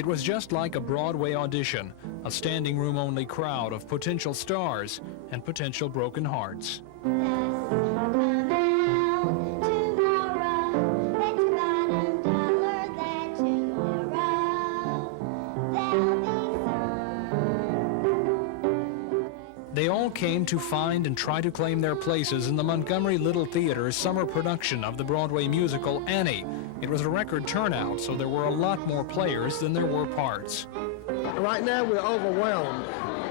It was just like a Broadway audition, a standing room only crowd of potential stars and potential broken hearts. They all came to find and try to claim their places in the Montgomery Little Theater's summer production of the Broadway musical Annie. It was a record turnout, so there were a lot more players than there were parts. Right now we're overwhelmed.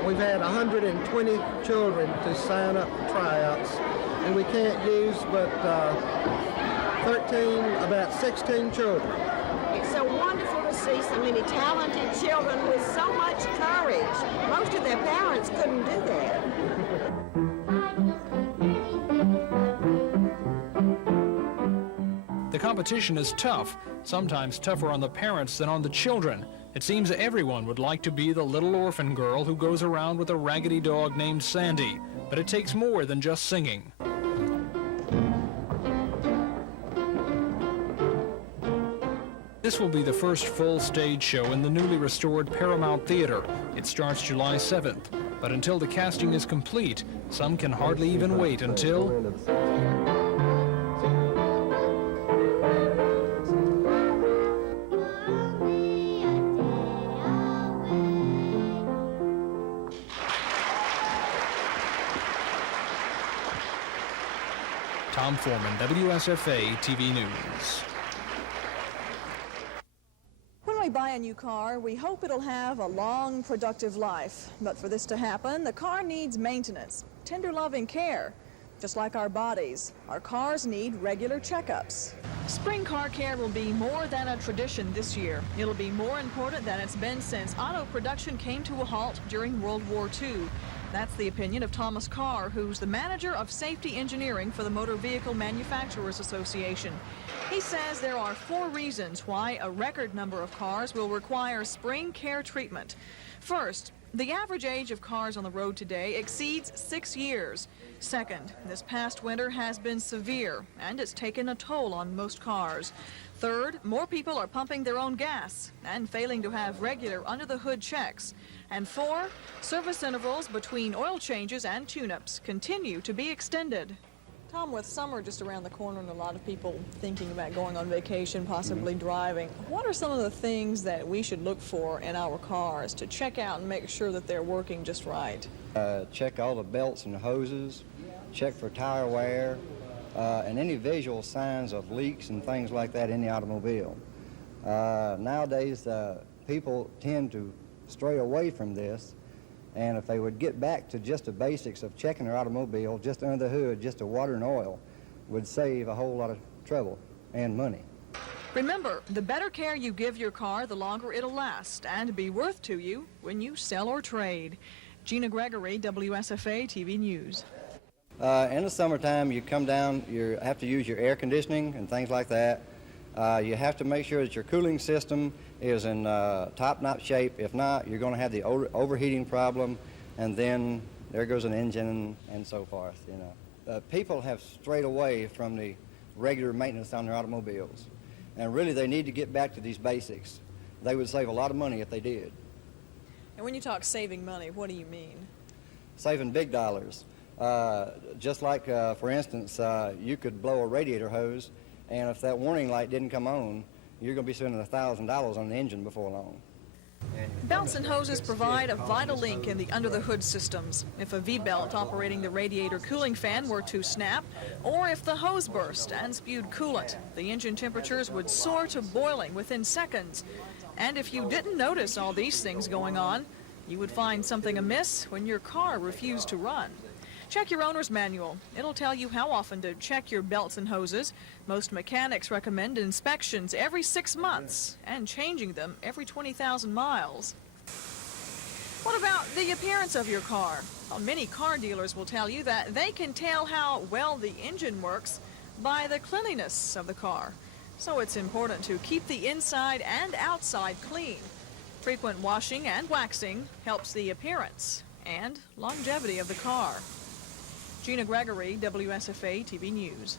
We've had 120 children to sign up for tryouts, and we can't use but about 16 children. It's so wonderful to see so many talented children with so much courage. Most of their parents couldn't do that. The competition is tough, sometimes tougher on the parents than on the children. It seems everyone would like to be the little orphan girl who goes around with a raggedy dog named Sandy, but it takes more than just singing. This will be the first full stage show in the newly restored Paramount Theater. It starts July 7th, but until the casting is complete, some can hardly even wait until... Tom Foreman, WSFA TV News. When we buy a new car, we hope it'll have a long, productive life. But for this to happen, the car needs maintenance, tender loving care. Just like our bodies, our cars need regular checkups. Spring Car Care will be more than a tradition this year. It'll be more important than it's been since auto production came to a halt during World War II. That's the opinion of Thomas Carr, who's the manager of safety engineering for the Motor Vehicle Manufacturers Association. He says there are 4 reasons why a record number of cars will require spring care treatment. First, the average age of cars on the road today exceeds 6 years. Second, this past winter has been severe, and it's taken a toll on most cars. Third, more people are pumping their own gas and failing to have regular under-the-hood checks. And 4, service intervals between oil changes and tune-ups continue to be extended. Tom, with summer just around the corner and a lot of people thinking about going on vacation, possibly driving, what are some of the things that we should look for in our cars to check out and make sure that they're working just right? Check all the belts and the hoses, check for tire wear, and any visual signs of leaks and things like that in the automobile. Nowadays, people tend to stray away from this, and if they would get back to just the basics of checking their automobile, just under the hood, just a water and oil, would save a whole lot of trouble and money. Remember, the better care you give your car, the longer it'll last and be worth to you when you sell or trade. Gina Gregory, WSFA TV News. In the summertime, you come down, you have to use your air conditioning and things like that. You have to make sure that your cooling system is in top-notch shape. If not, you're going to have the overheating problem, and then there goes an engine and so forth. You know, people have strayed away from the regular maintenance on their automobiles, and really they need to get back to these basics. They would save a lot of money if they did. And when you talk saving money, what do you mean? Saving big dollars. Just like, for instance, you could blow a radiator hose, and if that warning light didn't come on, you're going to be spending $1,000 on the engine before long. Belts and hoses provide a vital link in the under-the-hood systems. If a V-belt operating the radiator cooling fan were to snap, or if the hose burst and spewed coolant, the engine temperatures would soar to boiling within seconds. And if you didn't notice all these things going on, you would find something amiss when your car refused to run. Check your owner's manual. It'll tell you how often to check your belts and hoses. Most mechanics recommend inspections every 6 months and changing them every 20,000 miles. What about the appearance of your car? Well, many car dealers will tell you that they can tell how well the engine works by the cleanliness of the car. So it's important to keep the inside and outside clean. Frequent washing and waxing helps the appearance and longevity of the car. Gina Gregory, WSFA TV News.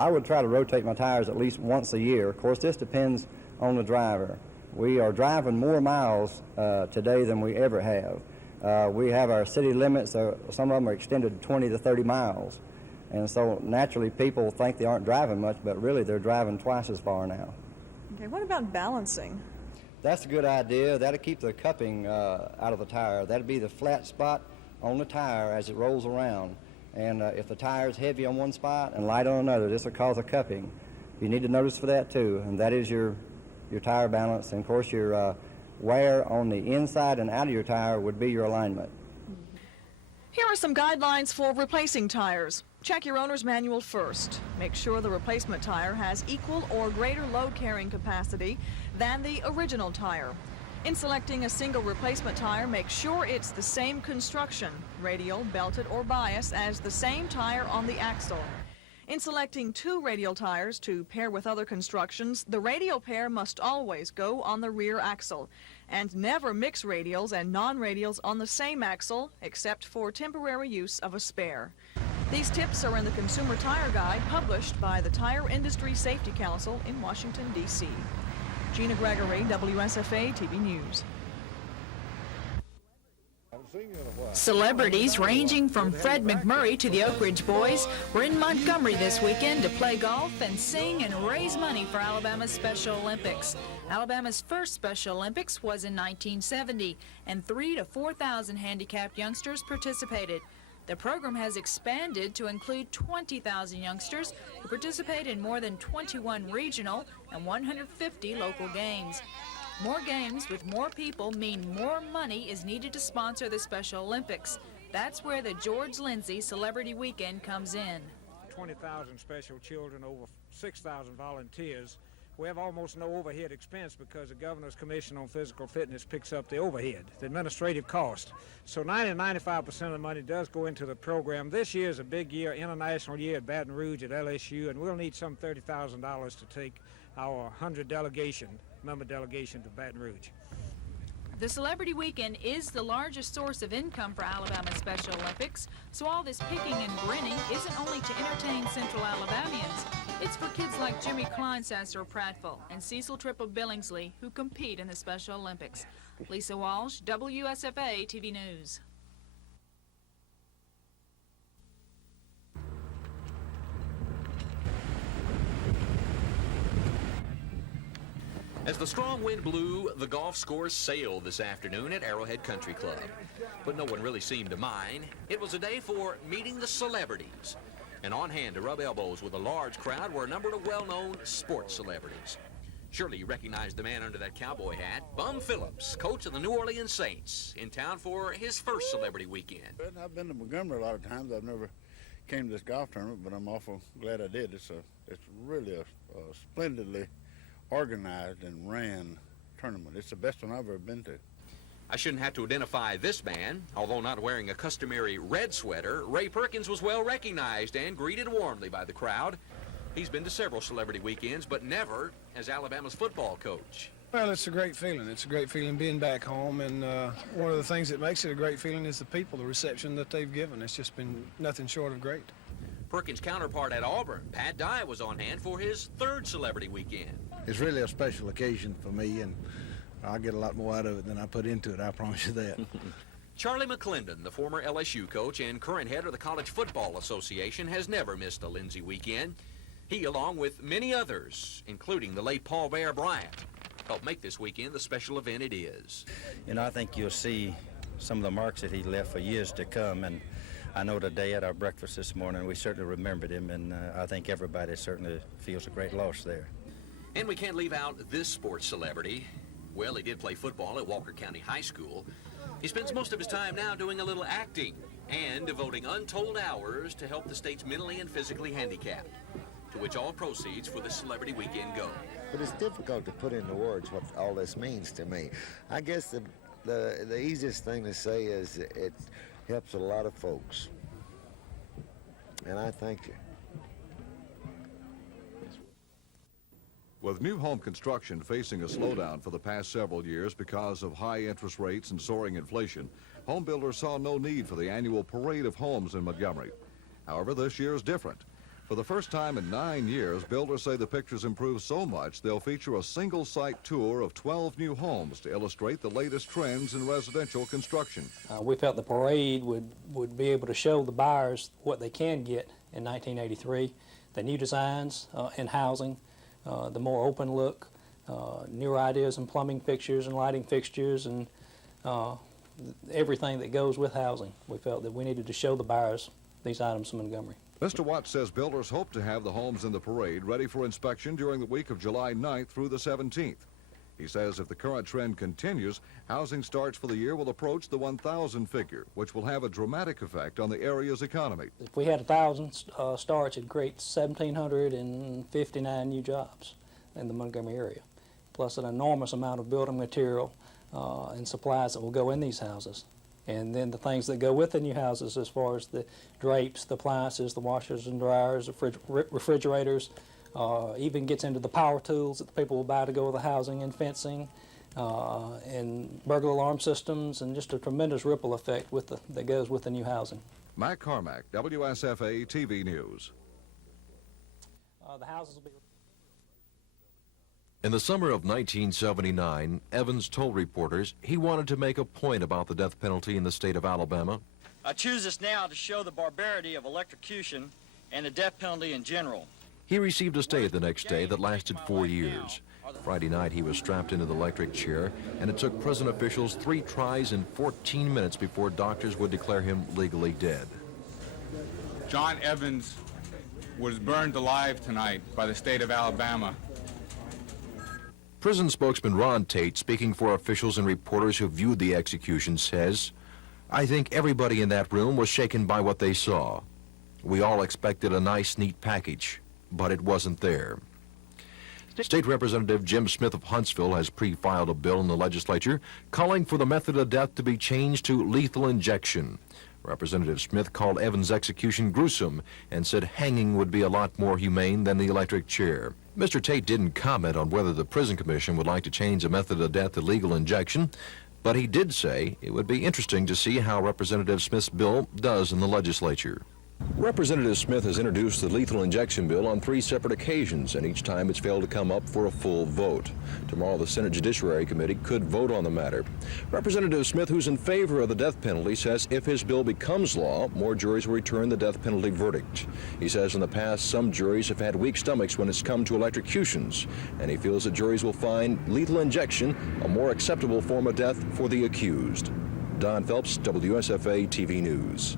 I would try to rotate my tires at least once a year. Of course, this depends on the driver. We are driving more miles today than we ever have. We have our city limits, some of them are extended 20 to 30 miles. And so naturally people think they aren't driving much, but really they're driving twice as far now. Okay, what about balancing? That's a good idea. That'll keep the cupping out of the tire. That'll be the flat spot on the tire as it rolls around. And if the tire is heavy on one spot and light on another, this will cause a cupping. You need to notice for that too, and that is your tire balance. And of course your wear on the inside and out of your tire would be your alignment. Here are some guidelines for replacing tires. Check your owner's manual first. Make sure the replacement tire has equal or greater load carrying capacity than the original tire. In selecting a single replacement tire, make sure it's the same construction, radial, belted, or bias, as the same tire on the axle. In selecting two radial tires to pair with other constructions, the radial pair must always go on the rear axle, and never mix radials and non-radials on the same axle except for temporary use of a spare. These tips are in the Consumer Tire Guide published by the Tire Industry Safety Council in Washington, D.C. Gina Gregory, WSFA TV News. Celebrities ranging from Fred McMurray to the Oak Ridge Boys were in Montgomery this weekend to play golf and sing and raise money for Alabama's Special Olympics. Alabama's first Special Olympics was in 1970, and 3,000 to 4,000 handicapped youngsters participated. The program has expanded to include 20,000 youngsters who participate in more than 21 regional and 150 local games. More games with more people mean more money is needed to sponsor the Special Olympics. That's where the George Lindsay Celebrity Weekend comes in. 20,000 special children, over 6,000 volunteers. We have almost no overhead expense because the Governor's Commission on Physical Fitness picks up the overhead, the administrative cost. So 90-95% of the money does go into the program. This year is a big year, international year at Baton Rouge at LSU, and we'll need some $30,000 to take our 100 member delegation to Baton Rouge. The Celebrity Weekend is the largest source of income for Alabama Special Olympics, so all this picking and grinning isn't only to entertain Central Alabamians. It's for kids like Jimmy Kleinsasser of Prattville and Cecil Tripp of Billingsley who compete in the Special Olympics. Lisa Walsh, WSFA TV News. As the strong wind blew, the golf scores sailed this afternoon at Arrowhead Country Club. But no one really seemed to mind. It was a day for meeting the celebrities. And on hand to rub elbows with a large crowd were a number of well-known sports celebrities. Surely you recognize the man under that cowboy hat, Bum Phillips, coach of the New Orleans Saints, in town for his first celebrity weekend. I've been to Montgomery a lot of times. I've never came to this golf tournament, but I'm awful glad I did. It's really a splendidly organized and ran tournament. It's the best one I've ever been to. I shouldn't have to identify this man. Although not wearing a customary red sweater, Ray Perkins was well recognized and greeted warmly by the crowd. He's been to several celebrity weekends, but never as Alabama's football coach. Well, it's a great feeling. It's a great feeling being back home, and one of the things that makes it a great feeling is the people, the reception that they've given. It's just been nothing short of great. Perkins' counterpart at Auburn, Pat Dye, was on hand for his third celebrity weekend. It's really a special occasion for me, and I'll get a lot more out of it than I put into it, I promise you that. Charlie McClendon, the former LSU coach and current head of the College Football Association, has never missed a Lindsay weekend. He, along with many others, including the late Paul Bear Bryant, helped make this weekend the special event it is. You know, I think you'll see some of the marks that he left for years to come, and I know today at our breakfast this morning we certainly remembered him, and I think everybody certainly feels a great loss there. And we can't leave out this sports celebrity. Well, he did play football at Walker County High School. He spends most of his time now doing a little acting and devoting untold hours to help the state's mentally and physically handicapped, to which all proceeds for the Celebrity Weekend go. But it's difficult to put into words what all this means to me. I guess the easiest thing to say is it helps a lot of folks. And I thank you. With new home construction facing a slowdown for the past several years because of high interest rates and soaring inflation, home builders saw no need for the annual parade of homes in Montgomery. However, this year is different. For the first time in 9 years, builders say the pictures improved so much they'll feature a single-site tour of 12 new homes to illustrate the latest trends in residential construction. We felt the parade would be able to show the buyers what they can get in 1983, the new designs in housing, the more open look, newer ideas in plumbing fixtures and lighting fixtures, and everything that goes with housing. We felt that we needed to show the buyers these items in Montgomery. Mr. Watts says builders hope to have the homes in the parade ready for inspection during the week of July 9th through the 17th. He says if the current trend continues, housing starts for the year will approach the 1,000 figure, which will have a dramatic effect on the area's economy. If we had 1,000 starts, it'd create 1,759 new jobs in the Montgomery area, plus an enormous amount of building material and supplies that will go in these houses. And then the things that go with the new houses as far as the drapes, the appliances, the washers and dryers, refrigerators, even gets into the power tools that the people will buy to go with the housing and fencing, and burglar alarm systems, and just a tremendous ripple effect that goes with the new housing. Mac Carmack, WSFA TV News. The houses will be... In the summer of 1979, Evans told reporters he wanted to make a point about the death penalty in the state of Alabama. I choose this now to show the barbarity of electrocution and the death penalty in general. He received a stay the next day that lasted 4 years. Friday night, he was strapped into the electric chair, and it took prison officials 3 tries and 14 minutes before doctors would declare him legally dead. John Evans was burned alive tonight by the state of Alabama. Prison spokesman Ron Tate, speaking for officials and reporters who viewed the execution, says, "I think everybody in that room was shaken by what they saw. We all expected a nice, neat package, but it wasn't there." State Representative Jim Smith of Huntsville has pre-filed a bill in the legislature calling for the method of death to be changed to lethal injection. Representative Smith called Evans' execution gruesome and said hanging would be a lot more humane than the electric chair. Mr. Tate didn't comment on whether the Prison Commission would like to change the method of death to legal injection, but he did say it would be interesting to see how Representative Smith's bill does in the legislature. Representative Smith has introduced the lethal injection bill on 3 separate occasions, and each time it's failed to come up for a full vote. Tomorrow, the Senate Judiciary Committee could vote on the matter. Representative Smith, who's in favor of the death penalty, says if his bill becomes law, more juries will return the death penalty verdict. He says in the past, some juries have had weak stomachs when it's come to electrocutions, and he feels that juries will find lethal injection a more acceptable form of death for the accused. Don Phelps, WSFA TV News.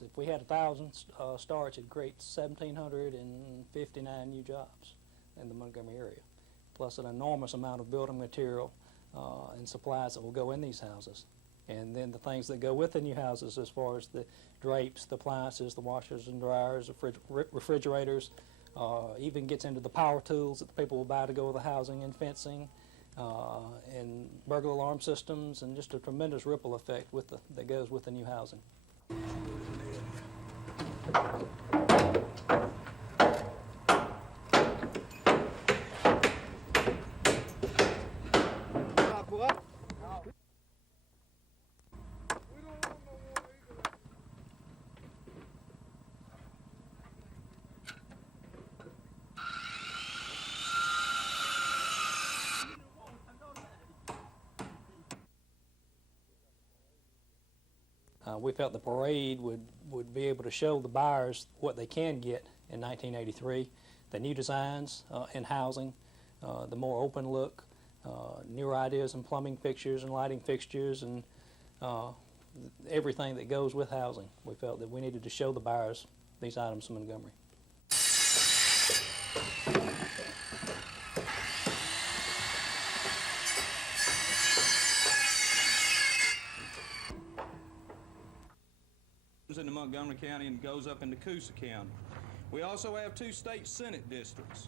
If we had 1,000 starts, it'd create 1,759 new jobs in the Montgomery area, plus an enormous amount of building material and supplies that will go in these houses. And then the things that go with the new houses as far as the drapes, the appliances, the washers and dryers, refrigerators, even gets into the power tools that the people will buy to go with the housing and fencing, and burglar alarm systems, and just a tremendous ripple effect that goes with the new housing. We felt the parade would be able to show the buyers what they can get in 1983, the new designs in housing, the more open look, newer ideas in plumbing fixtures and lighting fixtures, and everything that goes with housing. We felt that we needed to show the buyers these items in Montgomery. In the Montgomery County and goes up into Coosa County. We also have 2 state Senate districts.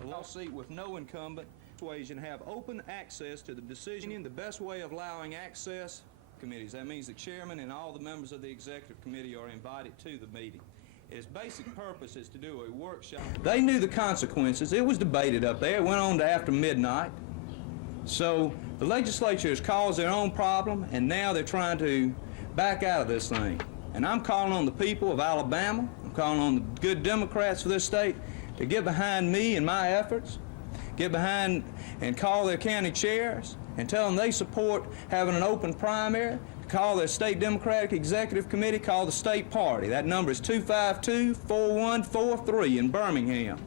The law seat with no incumbent persuasion have open access to the decision. The best way of allowing access committees. That means the chairman and all the members of the executive committee are invited to the meeting. Its basic purpose is to do a workshop. They knew the consequences. It was debated up there. It went on to after midnight. So the legislature has caused their own problem, and now they're trying to back out of this thing. And I'm calling on the people of Alabama, I'm calling on the good Democrats of this state to get behind me and my efforts, get behind and call their county chairs and tell them they support having an open primary, call their state Democratic Executive Committee, call the state party. That number is 252-4143 in Birmingham.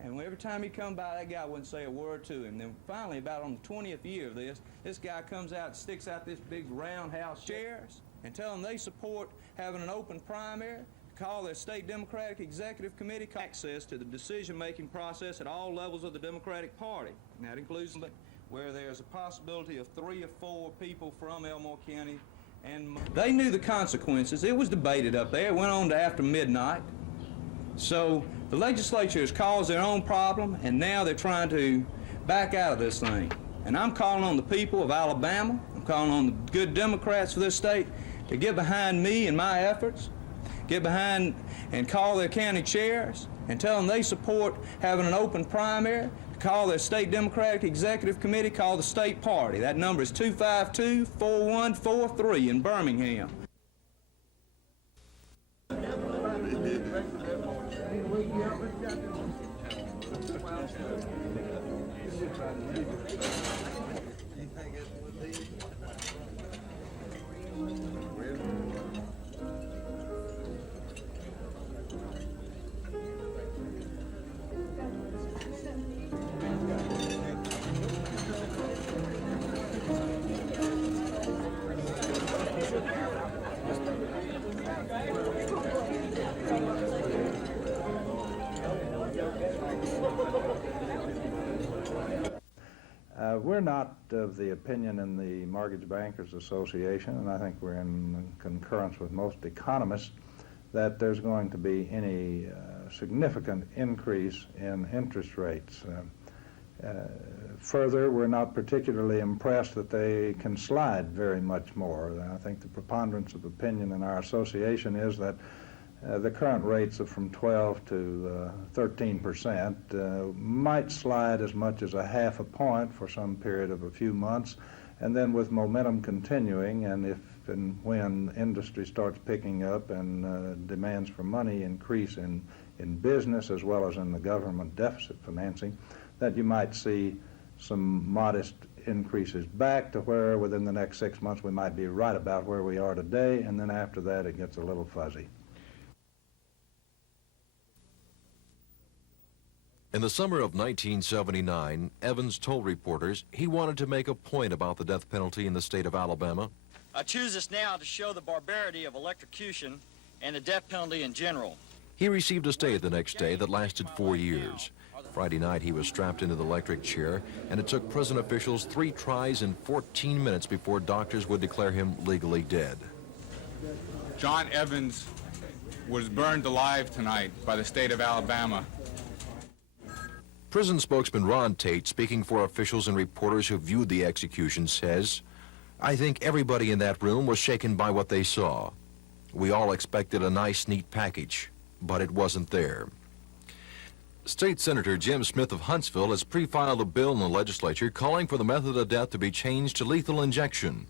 And every time he come by, that guy wouldn't say a word to him. Then finally, about on the 20th year of this guy comes out and sticks out this big roundhouse chairs and tell them they support having an open primary, call their state Democratic Executive Committee, access to the decision-making process at all levels of the Democratic Party. And that includes where there's a possibility of 3 or 4 people from Elmore County. And they knew the consequences. It was debated up there. It went on to after midnight. So the legislature has caused their own problem, and now they're trying to back out of this thing. And I'm calling on the people of Alabama, I'm calling on the good Democrats of this state to get behind me and my efforts, get behind and call their county chairs and tell them they support having an open primary, call their state Democratic Executive Committee, call the state party. That number is 252-4143 in Birmingham. We're not of the opinion in the Mortgage Bankers Association, and I think we're in concurrence with most economists, that there's going to be any significant increase in interest rates. Further, we're not particularly impressed that they can slide very much more. I think the preponderance of opinion in our association is that the current rates of from 12 to 13% might slide as much as a half a point for some period of a few months, and then with momentum continuing, and if and when industry starts picking up and demands for money increase in business as well as in the government deficit financing, that you might see some modest increases back to where within the next 6 months we might be right about where we are today, and then after that it gets a little fuzzy. In the summer of 1979, Evans told reporters he wanted to make a point about the death penalty in the state of Alabama. I choose this now to show the barbarity of electrocution and the death penalty in general. He received a stay the next day that lasted 4 years. Friday night, he was strapped into the electric chair, and it took prison officials 3 tries and 14 minutes before doctors would declare him legally dead. John Evans was burned alive tonight by the state of Alabama. Prison spokesman Ron Tate, speaking for officials and reporters who viewed the execution, says, "I think everybody in that room was shaken by what they saw. We all expected a nice, neat package, but it wasn't there." State Senator Jim Smith of Huntsville has pre-filed a bill in the legislature calling for the method of death to be changed to lethal injection.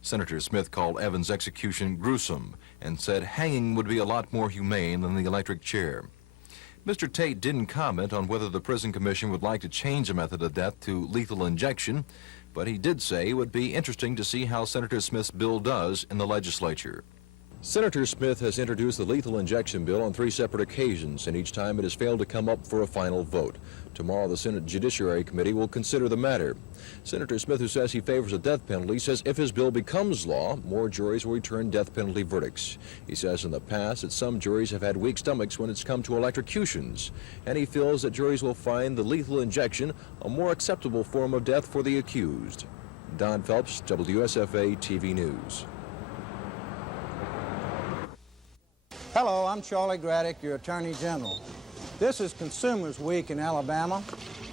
Senator Smith called Evans' execution gruesome and said hanging would be a lot more humane than the electric chair. Mr. Tate didn't comment on whether the Prison Commission would like to change the method of death to lethal injection, but he did say it would be interesting to see how Senator Smith's bill does in the legislature. Senator Smith has introduced the lethal injection bill on 3 separate occasions, and each time it has failed to come up for a final vote. Tomorrow, the Senate Judiciary Committee will consider the matter. Senator Smith, who says he favors a death penalty, says if his bill becomes law, more juries will return death penalty verdicts. He says in the past that some juries have had weak stomachs when it's come to electrocutions, and he feels that juries will find the lethal injection a more acceptable form of death for the accused. Don Phelps, WSFA TV News. Hello, I'm Charlie Graddick, your Attorney General. This is Consumers Week in Alabama.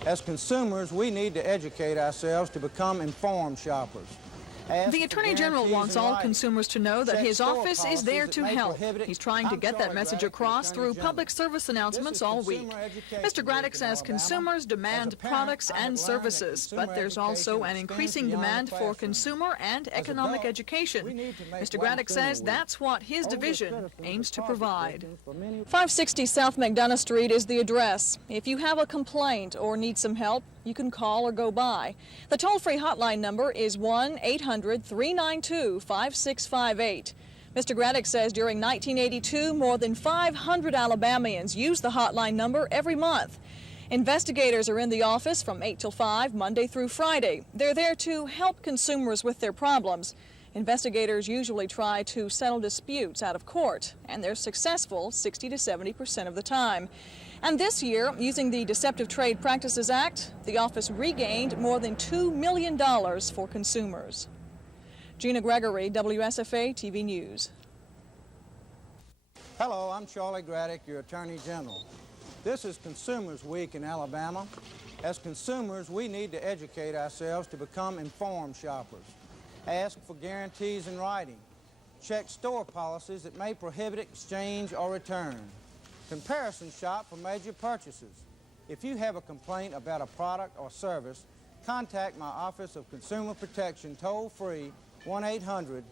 As consumers, we need to educate ourselves to become informed shoppers. The Attorney General wants all consumers to know that his office is there to help. He's trying to get that message across through public service announcements all week. Mr. Graddick says consumers demand products and services, but there's also an increasing demand for consumer and economic education. Mr. Graddick says that's what his division aims to provide. 560 South McDonough Street is the address. If you have a complaint or need some help, you can call or go by. The toll-free hotline number is 1-800-392-5658. Mr. Graddick says during 1982, more than 500 Alabamians used the hotline number every month. Investigators are in the office from 8 till 5, Monday through Friday. They're there to help consumers with their problems. Investigators usually try to settle disputes out of court, and they're successful 60 to 70% of the time. And this year, using the Deceptive Trade Practices Act, the office regained more than $2 million for consumers. Gina Gregory, WSFA TV News. Hello, I'm Charlie Graddick, your Attorney General. This is Consumers Week in Alabama. As consumers, we need to educate ourselves to become informed shoppers. Ask for guarantees in writing. Check store policies that may prohibit exchange or return. Comparison shop for major purchases. If you have a complaint about a product or service, contact my Office of Consumer Protection toll-free 1-800.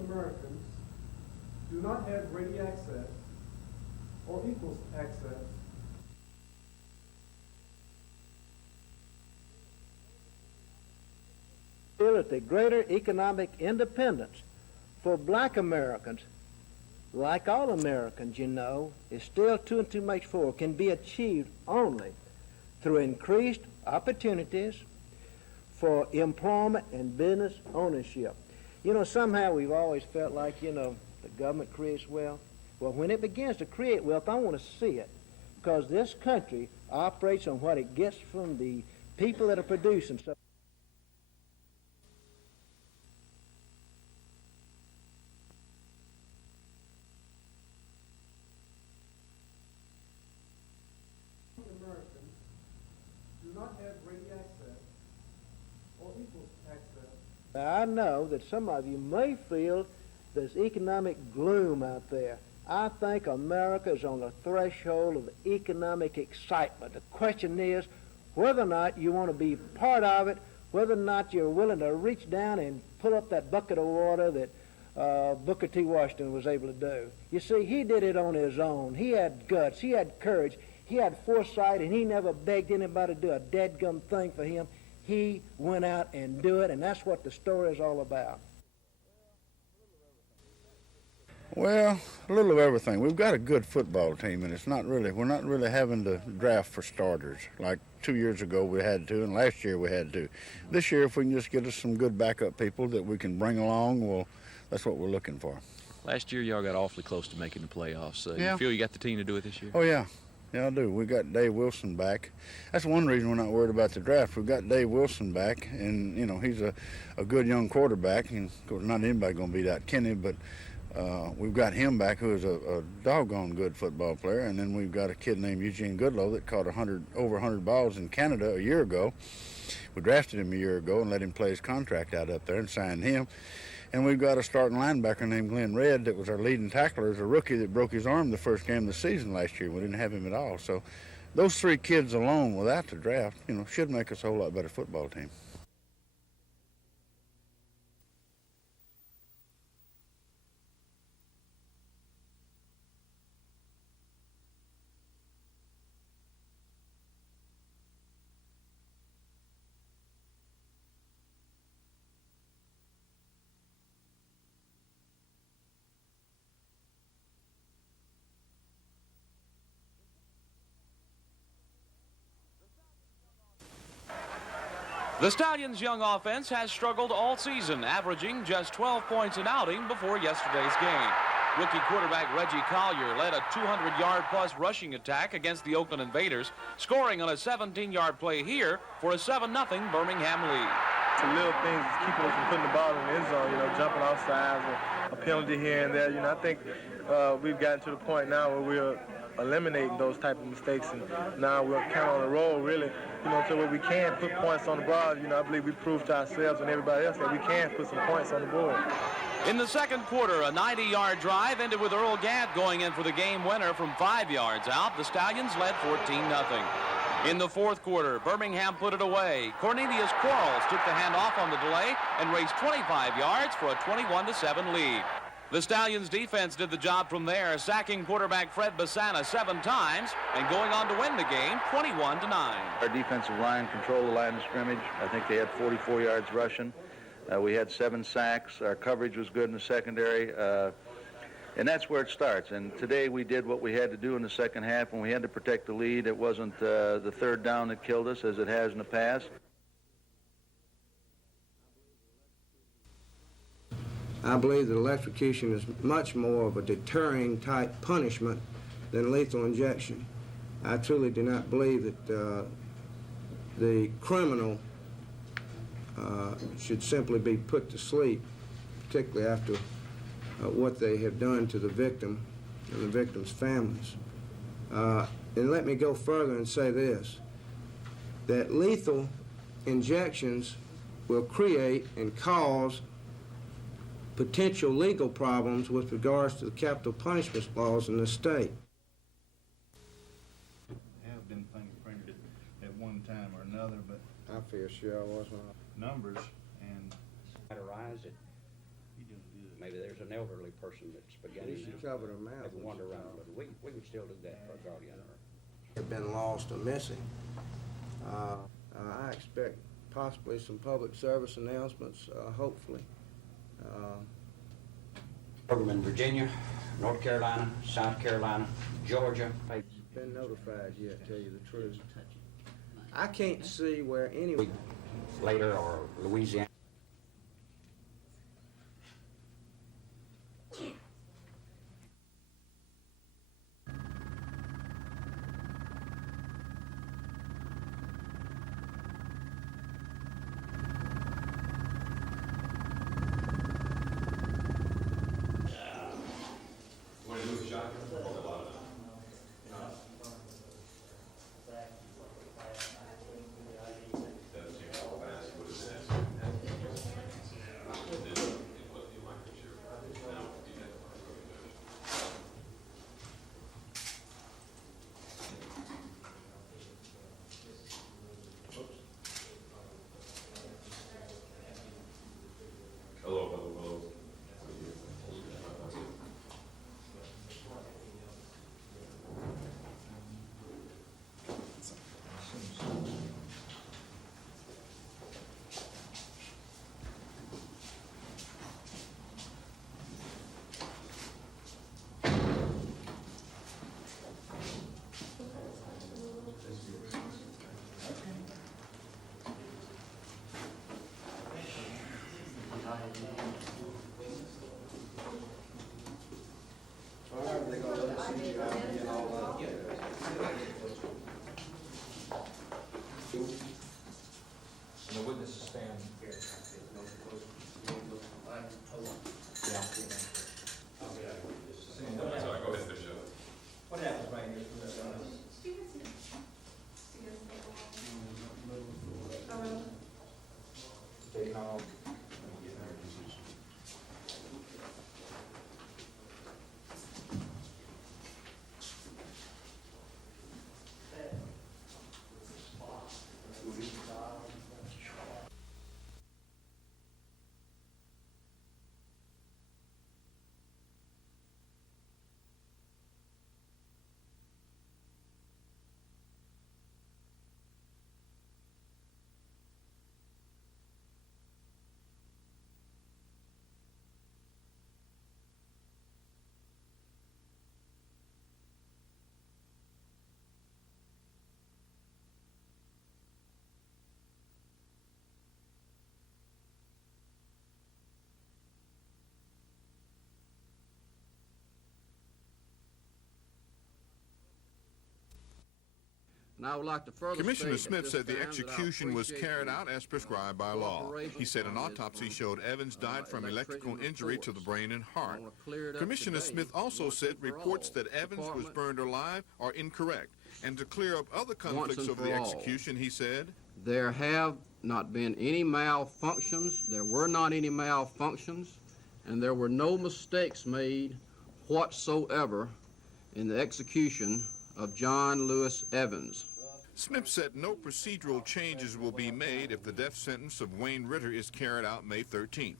Americans do not have ready access or equal access ability, greater economic independence for black Americans, like all Americans, you know, is still 2 and 2 makes 4, can be achieved only through increased opportunities for employment and business ownership. You know, somehow we've always felt like, you know, the government creates wealth. Well, when it begins to create wealth, I want to see it, because this country operates on what it gets from the people that are producing stuff. I know that some of you may feel there's economic gloom out there. I think America is on the threshold of economic excitement. The question is whether or not you want to be part of it, whether or not you're willing to reach down and pull up that bucket of water that Booker T. Washington was able to do. You see, he did it on his own. He had guts, he had courage, he had foresight, and he never begged anybody to do a dadgum thing for him. He went out and do it, and that's what the story is all about. Well, a little of everything. We've got a good football team, and we're not really having to draft for starters like 2 years ago we had to, and last year we had to. This year, if we can just get us some good backup people that we can bring along, well, that's what we're looking for. Last year, y'all got awfully close to making the playoffs. Yeah. You feel you got the team to do it this year? Oh, yeah. Yeah, I do. We got Dave Wilson back. That's one reason we're not worried about the draft. We've got Dave Wilson back, and, you know, he's a good young quarterback. And, of course, not anybody going to beat out Kenny, but we've got him back, who is a doggone good football player. And then we've got a kid named Eugene Goodlow that caught over 100 balls in Canada a year ago. We drafted him a year ago and let him play his contract out up there and signed him. And we've got a starting linebacker named Glenn Redd that was our leading tackler as a rookie that broke his arm the first game of the season last year. We didn't have him at all. So those 3 kids alone without the draft, you know, should make us a whole lot better football team. The Stallions' young offense has struggled all season, averaging just 12 points an outing before yesterday's game. Rookie quarterback Reggie Collier led a 200-yard-plus rushing attack against the Oakland Invaders, scoring on a 17-yard play here for a 7-0 Birmingham lead. Some little things is keeping us from putting the ball in the end zone, you know, jumping off sides, a penalty here and there. You know, I think we've gotten to the point now where we're eliminating those type of mistakes, and now we're kind of on the roll, really, to where we can put points on the board. I believe we proved to ourselves and everybody else that we can put some points on the board. In the second quarter, a 90-yard drive ended with Earl Gadd going in for the game winner from 5 yards out. The Stallions led 14-0. In the fourth quarter, Birmingham put it away. Cornelius Quarles took the handoff on the delay and raced 25 yards for a 21-7 lead. The Stallions defense did the job from there, sacking quarterback Fred Basana 7 times and going on to win the game 21-9. Our defensive line controlled the line of scrimmage. I think they had 44 yards rushing. We had 7 sacks. Our coverage was good in the secondary. And that's where it starts. And today we did what we had to do in the second half. When we had to protect the lead, it wasn't the third down that killed us as it has in the past. I believe that electrocution is much more of a deterring type punishment than lethal injection. I truly do not believe that the criminal should simply be put to sleep, particularly after what they have done to the victim and the victim's families. And let me go further and say this, that lethal injections will create and cause potential legal problems with regards to the capital punishment laws in the state. Have been fingerprinted at one time or another, but I feel sure I wasn't. Numbers and Categorize it. Maybe there's an elderly person that's beginning We should to cover their mouth. maybe wander around a little. We can still do that for a guardian. Have been lost or missing. I expect possibly some public service announcements, hopefully. Program in Virginia, North Carolina, South Carolina, Georgia. Been notified yet, tell you the truth. I can't see where any Later, or Louisiana. The witnesses stand here. Sorry, go ahead, Bishop. What happens right here? And I would like to further Commissioner state at Smith this said the time that I execution was appreciate carried the out as prescribed by law. He said an autopsy showed Evans died from electrical injury to the brain and heart. Commissioner Smith also said reports that Evans was burned alive are incorrect. And to clear up other conflicts over the execution, he said, there have not been any malfunctions, there were not any malfunctions, and there were no mistakes made whatsoever in the execution of John Lewis Evans. Smith said no procedural changes will be made if the death sentence of Wayne Ritter is carried out May 13th.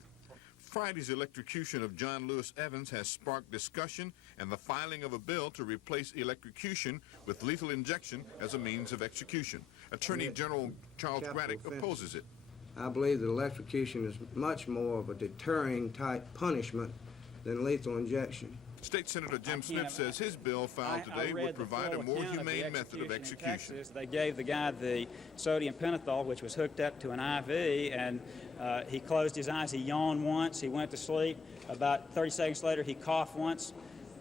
Friday's electrocution of John Lewis Evans has sparked discussion and the filing of a bill to replace electrocution with lethal injection as a means of execution. Attorney General Charles Braddock opposes it. I believe that electrocution is much more of a deterring type punishment than lethal injection. State Senator Jim Smith says his bill filed today would provide a more humane method of execution. They gave the guy the sodium pentothal, which was hooked up to an IV, and he closed his eyes, he yawned once, he went to sleep. About 30 seconds later, he coughed once.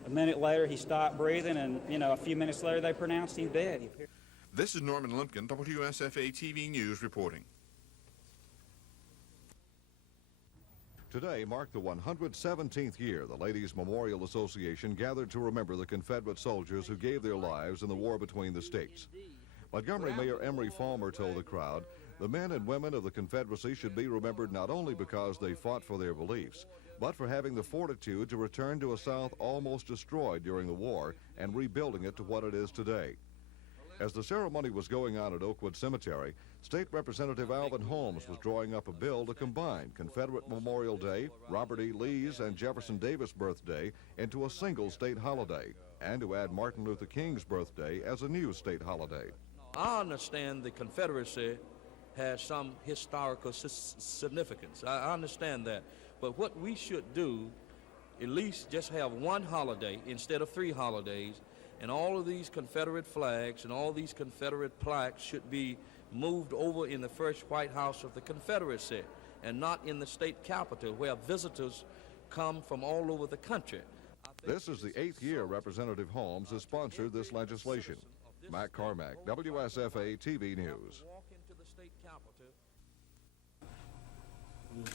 A minute later, he stopped breathing, and, a few minutes later, they pronounced him dead. This is Norman Lumpkin, WSFA TV News reporting. Today marked the 117th year the Ladies Memorial Association gathered to remember the Confederate soldiers who gave their lives in the war between the states. Montgomery Mayor Emery Falmer told the crowd, the men and women of the Confederacy should be remembered not only because they fought for their beliefs, but for having the fortitude to return to a South almost destroyed during the war and rebuilding it to what it is today. As the ceremony was going on at Oakwood Cemetery, State Representative Alvin Holmes was drawing up a bill to combine Confederate Memorial Day, Robert E. Lee's, and Jefferson Davis' birthday into a single state holiday, and to add Martin Luther King's birthday as a new state holiday. I understand the Confederacy has some historical significance. I understand that. But what we should do, at least just have one holiday instead of 3 holidays, and all of these Confederate flags and all these Confederate plaques should be moved over in the first White House of the Confederacy and not in the state capitol where visitors come from all over the country. This is the 8th year Representative Holmes has sponsored this legislation. Matt Carmack, WSFA TV News.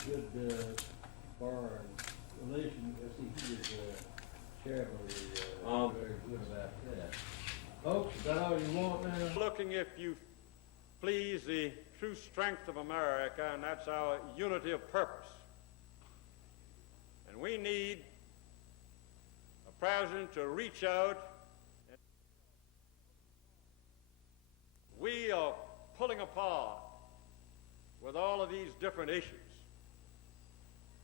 Good foreign relations. He was chairman of the very good about that. Folks, is that all you want now? Looking, if you please, the true strength of America, and that's our unity of purpose. And we need a president to reach out. We are pulling apart with all of these different issues.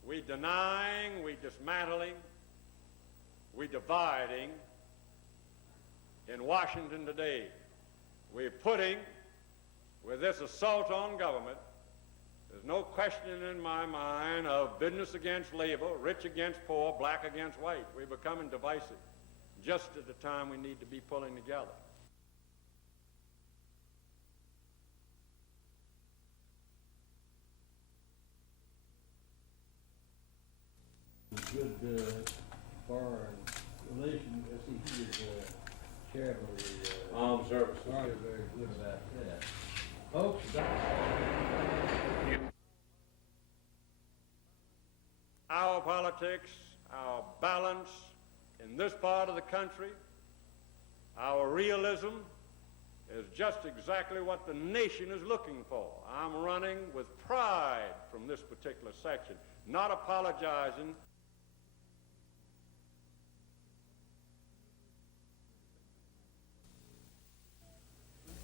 We denying, we dismantling, we dividing. In Washington today, we're putting, with this assault on government, there's no question in my mind of business against labor, rich against poor, black against white. We're becoming divisive just at the time we need to be pulling together. Good foreign relations. He was chairman of the armed services. Very good about that. Folks, our politics, our balance in this part of the country, our realism is just exactly what the nation is looking for. I'm running with pride from this particular section, not apologizing.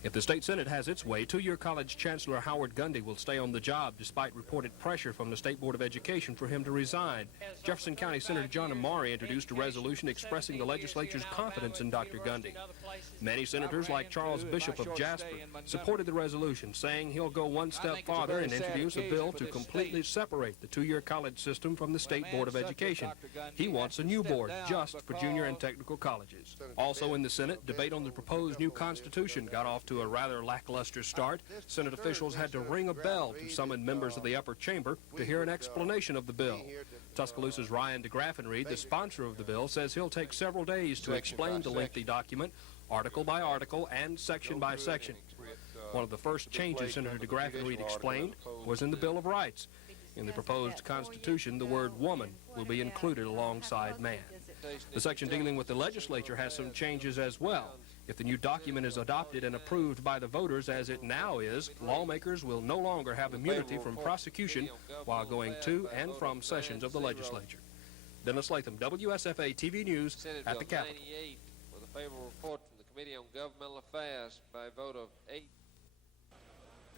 If the state Senate has its way, two-year college Chancellor Howard Gundy will stay on the job despite reported pressure from the State Board of Education for him to resign. Jefferson County Senator John Amari introduced a resolution expressing the legislature's confidence in Dr. Gundy. Many senators, like Charles Bishop of Jasper, supported the resolution, saying he'll go one step farther and introduce a bill to completely separate the two-year college system from the State Board of Education. He wants a new board just for junior and technical colleges. Also in the Senate, debate on the proposed new Constitution got off to a rather lackluster start. Senate officials had to ring a bell to summon members of the upper chamber to hear an explanation of the bill. Tuscaloosa's Ryan DeGraffenreid, the sponsor of the bill, says he'll take several days to explain the lengthy document, article by article and section by section. One of the first changes Senator DeGraffenreid explained was in the Bill of Rights. In the proposed Constitution, the word woman will be included alongside man. The section dealing with the legislature has some changes as well. If the new document is adopted and approved by the voters as it now is, lawmakers will no longer have immunity from prosecution while going to and from sessions of the legislature. Dennis Latham, WSFA TV News at the Capitol. With a favorable report from the Committee on Governmental Affairs by a vote of 8.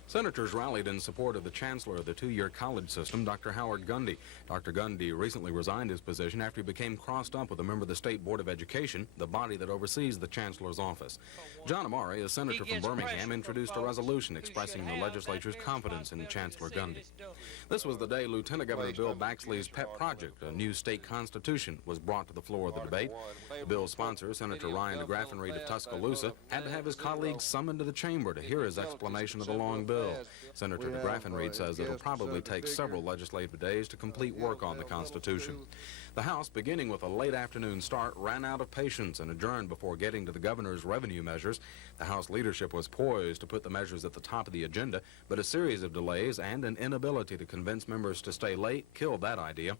Senators rallied in support of the chancellor of the two-year college system, Dr. Howard Gundy. Dr. Gundy recently resigned his position after he became crossed up with a member of the State Board of Education, the body that oversees the chancellor's office. John Amari, a senator from Birmingham, introduced a resolution expressing the legislature's confidence in Chancellor Gundy. This was the day Lieutenant Governor Bill Baxley's pet project, a new state constitution, was brought to the floor of the debate. The bill's sponsor, Senator Ryan DeGraffenreid of Tuscaloosa, had to have his colleagues summoned to the chamber to hear his explanation of the long bill. Senator DeGraffenreid says it'll probably take several legislative days to complete work on the Constitution. The House, beginning with a late afternoon start, ran out of patience and adjourned before getting to the governor's revenue measures. The House leadership was poised to put the measures at the top of the agenda, but a series of delays and an inability to convince members to stay late killed that idea.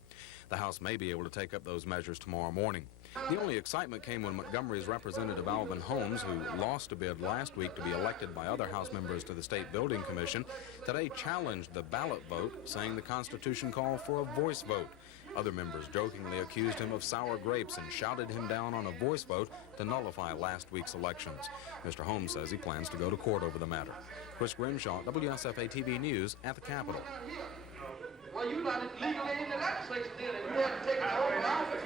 The House may be able to take up those measures tomorrow morning. The only excitement came when Montgomery's Representative Alvin Holmes, who lost a bid last week to be elected by other House members to the State Building Commission, today challenged the ballot vote, saying the Constitution called for a voice vote. Other members jokingly accused him of sour grapes and shouted him down on a voice vote to nullify last week's elections. Mr. Holmes says he plans to go to court over the matter. Chris Grimshaw, WSFA TV News at the Capitol. Well, you're not legally in the legislature then, and you have to take it over the office.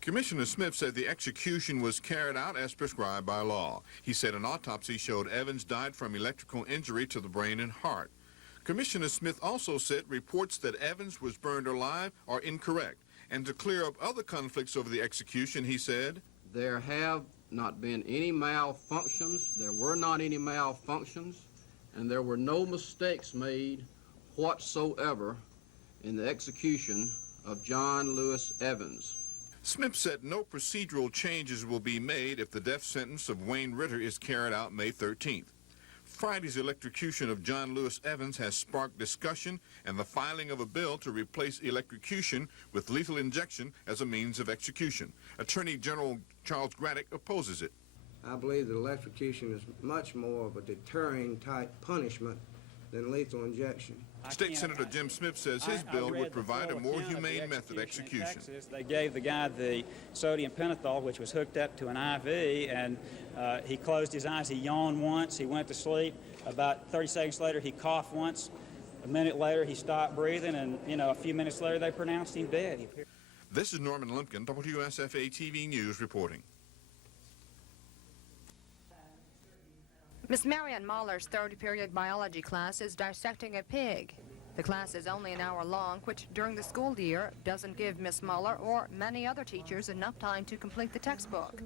Commissioner Smith said the execution was carried out as prescribed by law. He said an autopsy showed Evans died from electrical injury to the brain and heart. Commissioner Smith also said reports that Evans was burned alive are incorrect. And to clear up other conflicts over the execution, he said, There have not been any malfunctions, there were not any malfunctions, and there were no mistakes made whatsoever in the execution of John Lewis Evans. Smith said no procedural changes will be made if the death sentence of Wayne Ritter is carried out May 13th. Friday's electrocution of John Lewis Evans has sparked discussion and the filing of a bill to replace electrocution with lethal injection as a means of execution. Attorney General Charles Graddick opposes it. I believe that electrocution is much more of a deterring type punishment than lethal injection. State Senator Jim Smith says his bill would provide a more humane method of execution. Texas, they gave the guy the sodium pentothal, which was hooked up to an IV, and he closed his eyes. He yawned once. He went to sleep. About 30 seconds later, he coughed once. A minute later, he stopped breathing, and, a few minutes later, they pronounced him dead. This is Norman Lumpkin, WSFA TV News reporting. Miss Marianne Mahler's third period biology class is dissecting a pig. The class is only an hour long, which during the school year doesn't give Miss Mahler or many other teachers enough time to complete the textbook.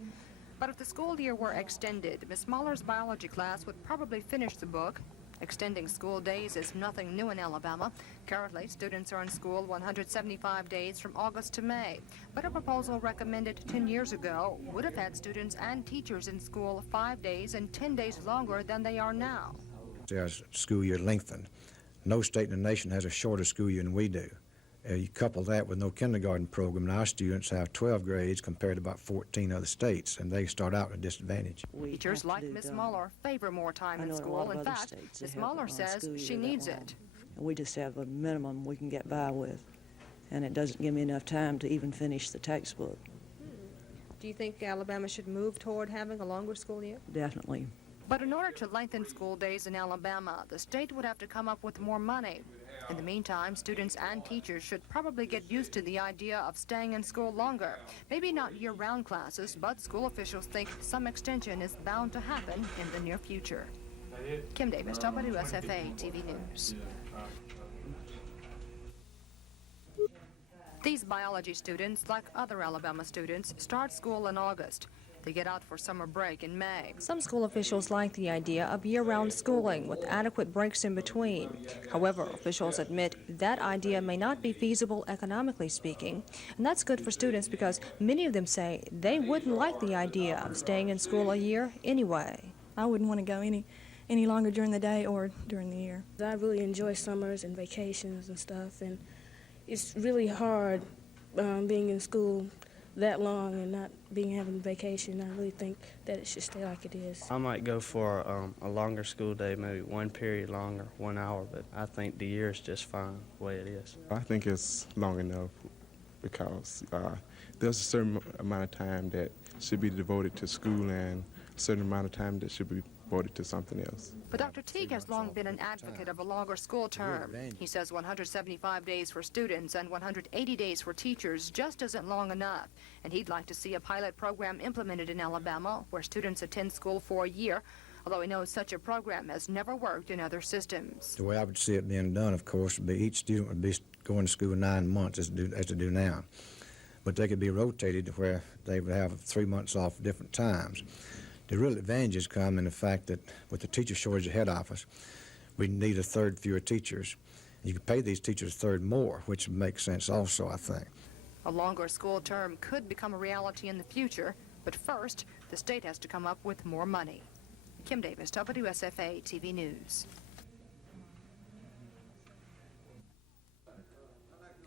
But if the school year were extended, Miss Mahler's biology class would probably finish the book. Extending school days is nothing new in Alabama. Currently, students are in school 175 days from August to May. But a proposal recommended 10 years ago would have had students and teachers in school 5 days and 10 days longer than they are now. Our school year lengthened. No state in the nation has a shorter school year than we do. You couple that with no kindergarten program, and our students have 12 grades compared to about 14 other states, and they start out at a disadvantage. Teachers like Miss Mahler favor more time in school. In fact, Miss Mahler says she needs it. We just have a minimum we can get by with, and it doesn't give me enough time to even finish the textbook. Do you think Alabama should move toward having a longer school year? Definitely. But in order to lengthen school days in Alabama, the state would have to come up with more money. In the meantime, students and teachers should probably get used to the idea of staying in school longer. Maybe not year-round classes, but school officials think some extension is bound to happen in the near future. Kim Davis, WSFA TV News. These biology students, like other Alabama students, start school in August. They get out for summer break in May. Some school officials like the idea of year-round schooling with adequate breaks in between. However, officials admit that idea may not be feasible economically speaking, and that's good for students because many of them say they wouldn't like the idea of staying in school a year anyway. I wouldn't want to go any longer during the day or during the year. I really enjoy summers and vacations and stuff, and it's really hard being in school that long and not having vacation. I really think that it should stay like it is. I might go for a longer school day, maybe one period longer, 1 hour, but I think the year is just fine the way it is. I think it's long enough because there's a certain amount of time that should be devoted to school and a certain amount of time that should be devoted to something else. But Dr. Teague has long been an advocate of a longer school term. He says 175 days for students and 180 days for teachers just isn't long enough, and he'd like to see a pilot program implemented in Alabama where students attend school for a year, although he knows such a program has never worked in other systems. The way I would see it being done, of course, would be each student would be going to school 9 months as they do now. But they could be rotated to where they would have 3 months off at different times. The real advantages come in the fact that with the teacher shortage at head office, we need a third fewer teachers. You could pay these teachers a third more, which would make sense also, I think. A longer school term could become a reality in the future, but first, the state has to come up with more money. Kim Davis, WSFA TV News.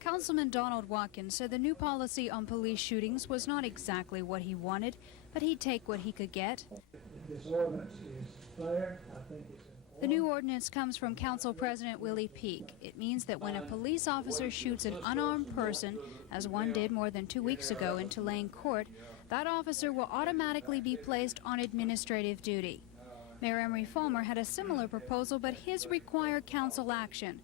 Councilman Donald Watkins said the new policy on police shootings was not exactly what he wanted, but he'd take what he could get. This ordinance is fair. I think it's The new ordinance comes from Council President Willie Peake. It means that when a police officer shoots an unarmed person, as one did more than 2 weeks ago in Tulane Court, that officer will automatically be placed on administrative duty. Mayor Emery Fulmer had a similar proposal, but his required council action.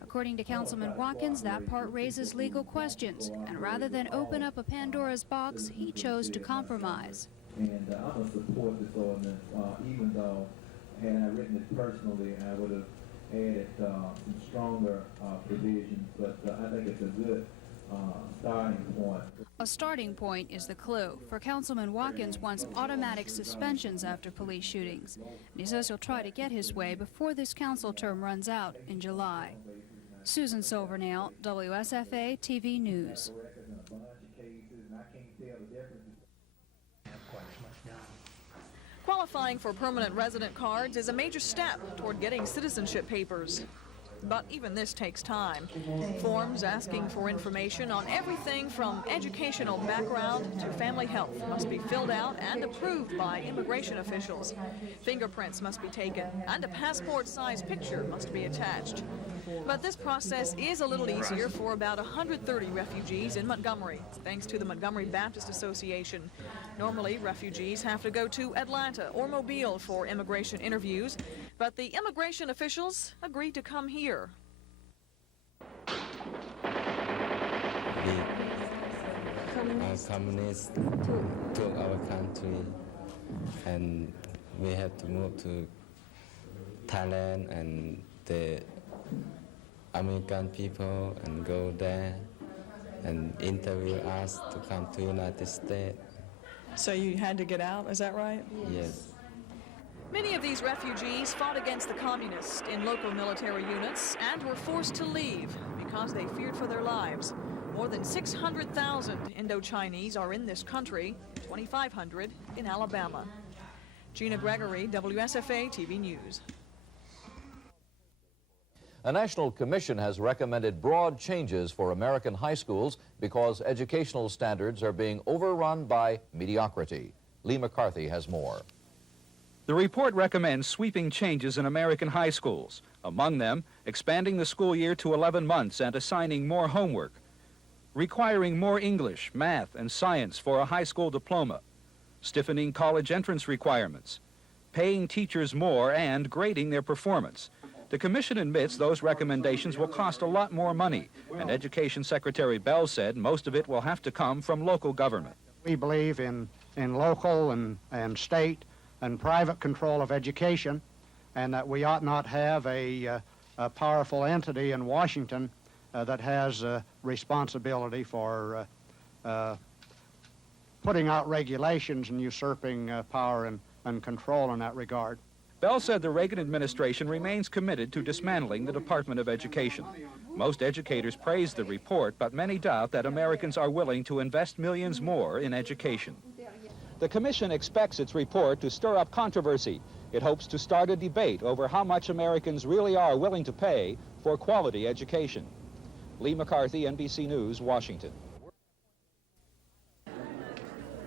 According to Councilman Watkins, that part raises legal questions, and rather than open up a Pandora's box, he chose to compromise. And I'm going to support this ordinance, even though, had I written it personally, I would have added some stronger provisions, but I think it's a good starting point. A starting point is the clue, for Councilman Watkins wants automatic suspensions after police shootings. And he says he'll try to get his way before this council term runs out in July. Susan Silvernail, WSFA TV News. Qualifying for permanent resident cards is a major step toward getting citizenship papers. But even this takes time. Forms asking for information on everything from educational background to family health must be filled out and approved by immigration officials. Fingerprints must be taken and a passport-sized picture must be attached. But this process is a little easier for about 130 refugees in Montgomery, thanks to the Montgomery Baptist Association. Normally, refugees have to go to Atlanta or Mobile for immigration interviews, but the immigration officials agreed to come here. Communists took our country, and we had to move to Thailand, and the American people and go there and interview us to come to United States. So you had to get out, is that right? Yes. Many of these refugees fought against the communists in local military units and were forced to leave because they feared for their lives. More than 600,000 Indo-Chinese are in this country, 2,500 in Alabama. Gina Gregory, WSFA TV News. A national commission has recommended broad changes for American high schools because educational standards are being overrun by mediocrity. Lee McCarthy has more. The report recommends sweeping changes in American high schools. Among them, expanding the school year to 11 months and assigning more homework, requiring more English, math, and science for a high school diploma, stiffening college entrance requirements, paying teachers more, and grading their performance. The commission admits those recommendations will cost a lot more money, and Education Secretary Bell said most of it will have to come from local government. We believe in local and state and private control of education, and that we ought not have a powerful entity in Washington that has responsibility for putting out regulations and usurping power and control in that regard. Bell said the Reagan administration remains committed to dismantling the Department of Education. Most educators praise the report, but many doubt that Americans are willing to invest millions more in education. The commission expects its report to stir up controversy. It hopes to start a debate over how much Americans really are willing to pay for quality education. Lee McCarthy, NBC News, Washington.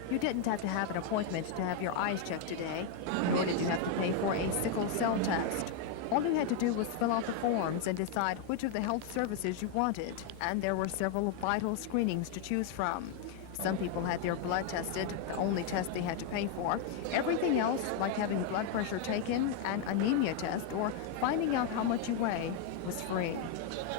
You didn't have to have an appointment to have your eyes checked today, nor did you have to pay for a sickle cell test. All you had to do was fill out the forms and decide which of the health services you wanted, and there were several vital screenings to choose from. Some people had their blood tested, the only test they had to pay for. Everything else, like having blood pressure taken, an anemia test, or finding out how much you weigh, was free.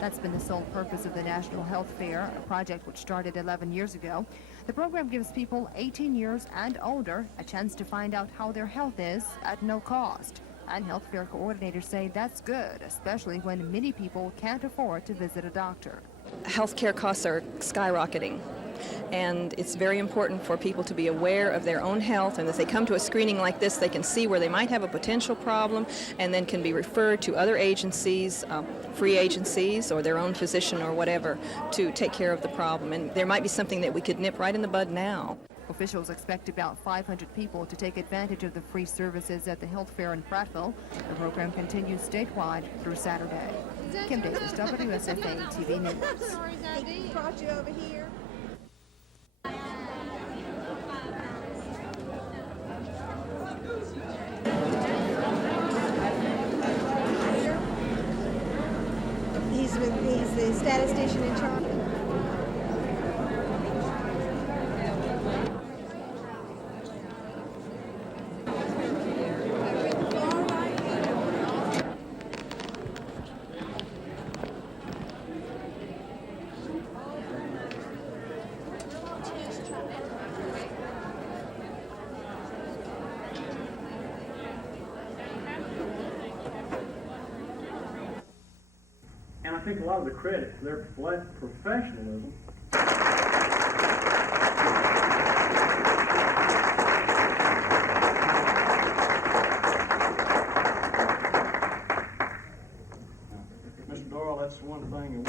That's been the sole purpose of the National Health Fair, a project which started 11 years ago. The program gives people 18 years and older a chance to find out how their health is at no cost. And health fair coordinators say that's good, especially when many people can't afford to visit a doctor. Healthcare costs are skyrocketing, and it's very important for people to be aware of their own health, and if they come to a screening like this, they can see where they might have a potential problem and then can be referred to other agencies, free agencies or their own physician or whatever, to take care of the problem. And there might be something that we could nip right in the bud now. Officials expect about 500 people to take advantage of the free services at the health fair in Prattville. The program continues statewide through Saturday. Kim Davis, WSFA TV News. He brought you over here. He's the statistician in charge. And I think a lot of the credit for their professionalism Mr. Doyle, that's one thing.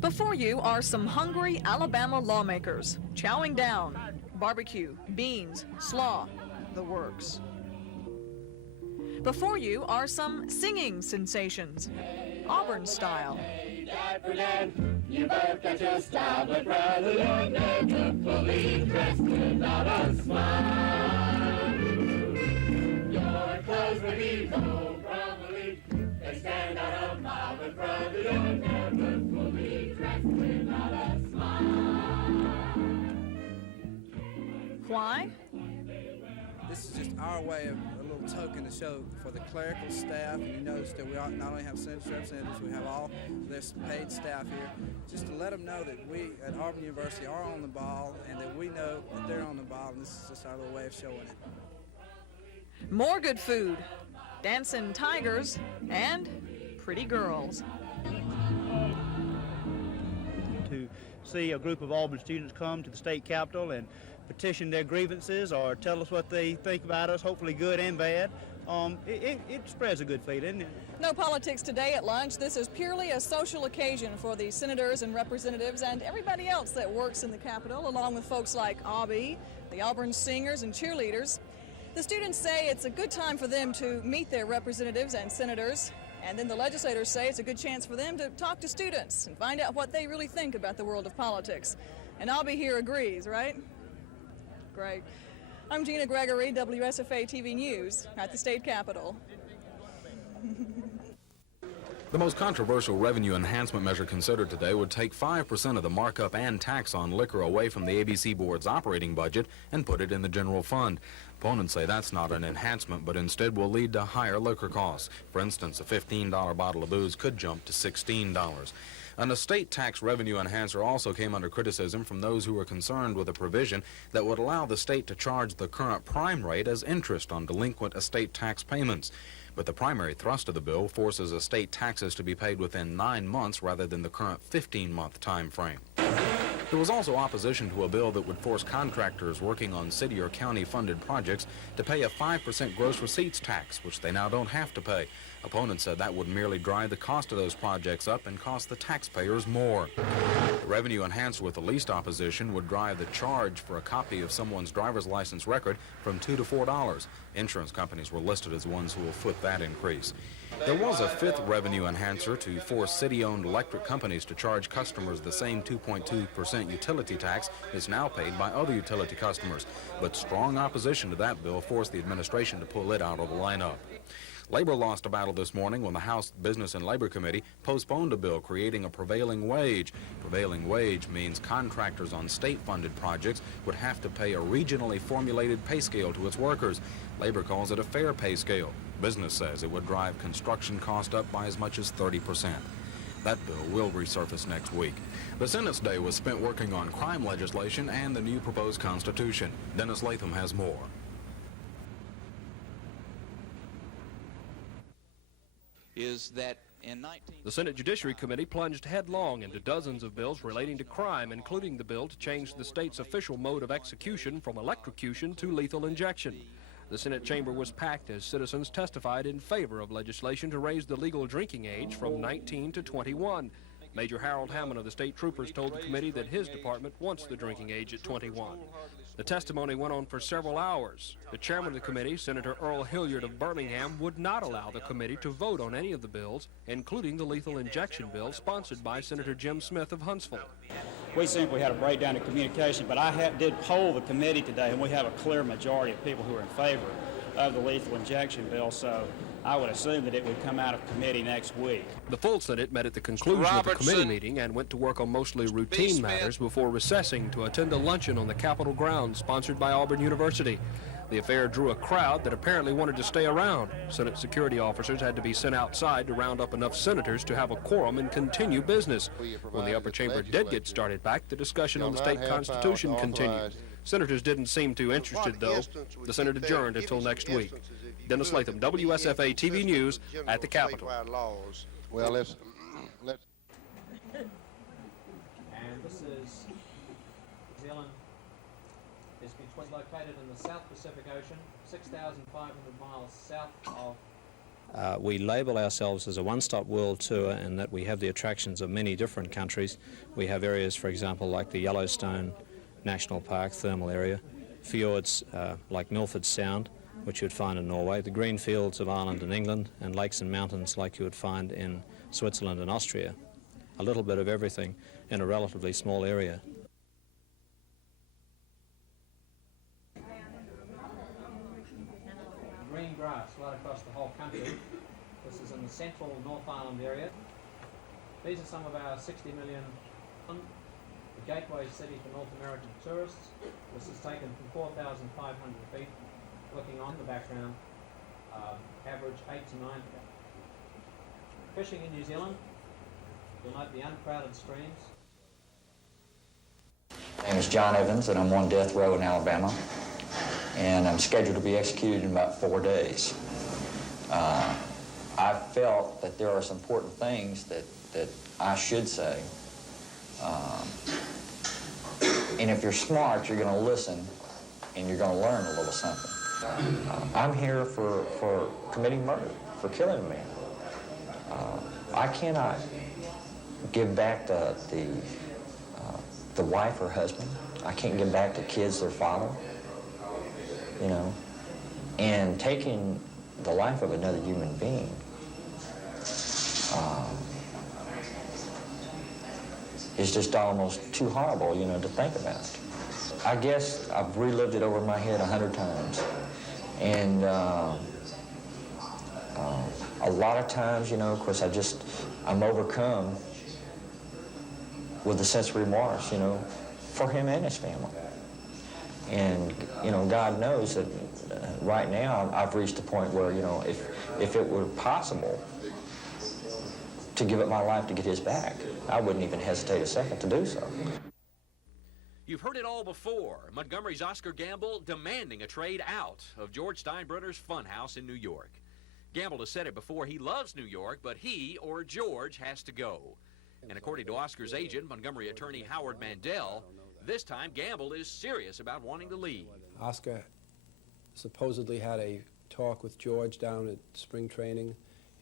Before you are some hungry Alabama lawmakers chowing down. Barbecue, beans, slaw, the works. Before you are some singing sensations, Auburn style. You both got your style, but rather than the police dressed without a smile. Your clothes may be so probably they stand out a mile, but brother, you're never fully dressed without a smile. Why? This is just our way of a little token to show for the clerical staff, and you notice that we not only have senators, representatives, we have all this paid staff here, just to let them know that we at Auburn University are on the ball and that we know that they're on the ball, and this is just our little way of showing it. More good food, dancing tigers, and pretty girls. To see a group of Auburn students come to the state capitol and petition their grievances or tell us what they think about us, hopefully good and bad, it spreads a good feeling, doesn't it? No politics today at lunch. This is purely a social occasion for the senators and representatives and everybody else that works in the Capitol, along with folks like Aubie, the Auburn singers and cheerleaders. The students say it's a good time for them to meet their representatives and senators, and then the legislators say it's a good chance for them to talk to students and find out what they really think about the world of politics. And Aubie here agrees, right? Great. I'm Gina Gregory, WSFA TV News at the state capitol. The most controversial revenue enhancement measure considered today would take 5% of the markup and tax on liquor away from the ABC Board's operating budget and put it in the general fund. Opponents say that's not an enhancement, but instead will lead to higher liquor costs. For instance, a $15 bottle of booze could jump to $16. An estate tax revenue enhancer also came under criticism from those who were concerned with a provision that would allow the state to charge the current prime rate as interest on delinquent estate tax payments. But the primary thrust of the bill forces estate taxes to be paid within 9 months rather than the current 15-month time frame. There was also opposition to a bill that would force contractors working on city or county-funded projects to pay a 5% gross receipts tax, which they now don't have to pay. Opponents said that would merely drive the cost of those projects up and cost the taxpayers more. The revenue enhancer with the least opposition would drive the charge for a copy of someone's driver's license record from $2 to $4. Insurance companies were listed as ones who will foot that increase. There was a fifth revenue enhancer to force city-owned electric companies to charge customers the same 2.2% utility tax is now paid by other utility customers. But strong opposition to that bill forced the administration to pull it out of the lineup. Labor lost a battle this morning when the House Business and Labor Committee postponed a bill creating a prevailing wage. Prevailing wage means contractors on state-funded projects would have to pay a regionally formulated pay scale to its workers. Labor calls it a fair pay scale. Business says it would drive construction cost up by as much as 30%. That bill will resurface next week. The Senate's day was spent working on crime legislation and the new proposed Constitution. Dennis Latham has more. The Senate Judiciary Committee plunged headlong into dozens of bills relating to crime, including the bill to change the state's official mode of execution from electrocution to lethal injection. The Senate chamber was packed as citizens testified in favor of legislation to raise the legal drinking age from 19 to 21. Major Harold Hammond of the state troopers told the committee that his department wants the drinking age at 21. The testimony went on for several hours. The chairman of the committee, Senator Earl Hilliard of Birmingham, would not allow the committee to vote on any of the bills, including the lethal injection bill sponsored by Senator Jim Smith of Huntsville. We simply had a breakdown in communication, but I did poll the committee today, and we have a clear majority of people who are in favor of the lethal injection bill, so I would assume that it would come out of committee next week. The full Senate met at the conclusion of the committee meeting and went to work on mostly routine matters before recessing to attend a luncheon on the Capitol grounds sponsored by Auburn University. The affair drew a crowd that apparently wanted to stay around. Senate security officers had to be sent outside to round up enough senators to have a quorum and continue business. When the upper chamber did get started back, the discussion on the state constitution continued. Senators didn't seem too interested, though. The Senate adjourned until next week. Dennis Latham, WSFA TV News at the Capitol. Well, let's. And this is New Zealand. It's located in the South Pacific Ocean, 6,500 miles south of. We label ourselves as a one-stop world tour in that we have the attractions of many different countries. We have areas, for example, like the Yellowstone National Park thermal area, fjords like Milford Sound, which you would find in Norway, the green fields of Ireland and England, and lakes and mountains like you would find in Switzerland and Austria. A little bit of everything in a relatively small area. Green grass right across the whole country. This is in the central North Island area. These are some of our 60 million, the gateway city for North American tourists. This is taken from 4,500 feet. Looking on the background, average 8 to 9. Fishing in New Zealand, you'll note the uncrowded streams. My name is John Evans, and I'm on death row in Alabama, and I'm scheduled to be executed in about 4 days. I felt that there are some important things that I should say, and if you're smart, you're going to listen, and you're going to learn a little something. I'm here for committing murder, for killing a man. I cannot give back the wife or husband. I can't give back the kids their father, you know. And taking the life of another human being is just almost too horrible, you know, to think about. I guess I've relived it over my head 100 times. And a lot of times, you know, of course, I'm overcome with a sense of remorse, you know, for him and his family. And, you know, God knows that right now I've reached a point where, you know, if it were possible to give up my life to get his back, I wouldn't even hesitate a second to do so. You've heard it all before. Montgomery's Oscar Gamble demanding a trade out of George Steinbrenner's funhouse in New York. Gamble has said it before, he loves New York, but he or George has to go. And according to Oscar's agent, Montgomery attorney Howard Mandel, this time Gamble is serious about wanting to leave. Oscar supposedly had a talk with George down at spring training,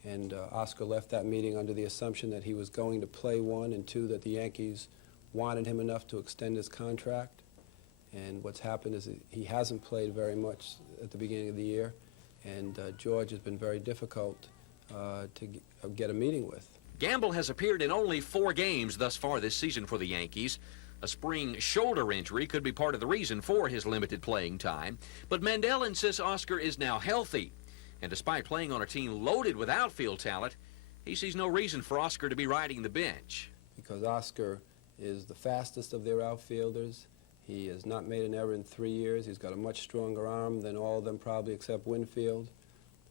and Oscar left that meeting under the assumption that he was going to play, one, and two, that the Yankees wanted him enough to extend his contract. And what's happened is that he hasn't played very much at the beginning of the year, and George has been very difficult to get a meeting with. Gamble has appeared in only 4 games thus far this season for the Yankees. A spring shoulder injury could be part of the reason for his limited playing time. But Mandel insists Oscar is now healthy. And despite playing on a team loaded with outfield talent, he sees no reason for Oscar to be riding the bench. Because Oscar is the fastest of their outfielders. He has not made an error in 3 years. He's got a much stronger arm than all of them, probably except Winfield.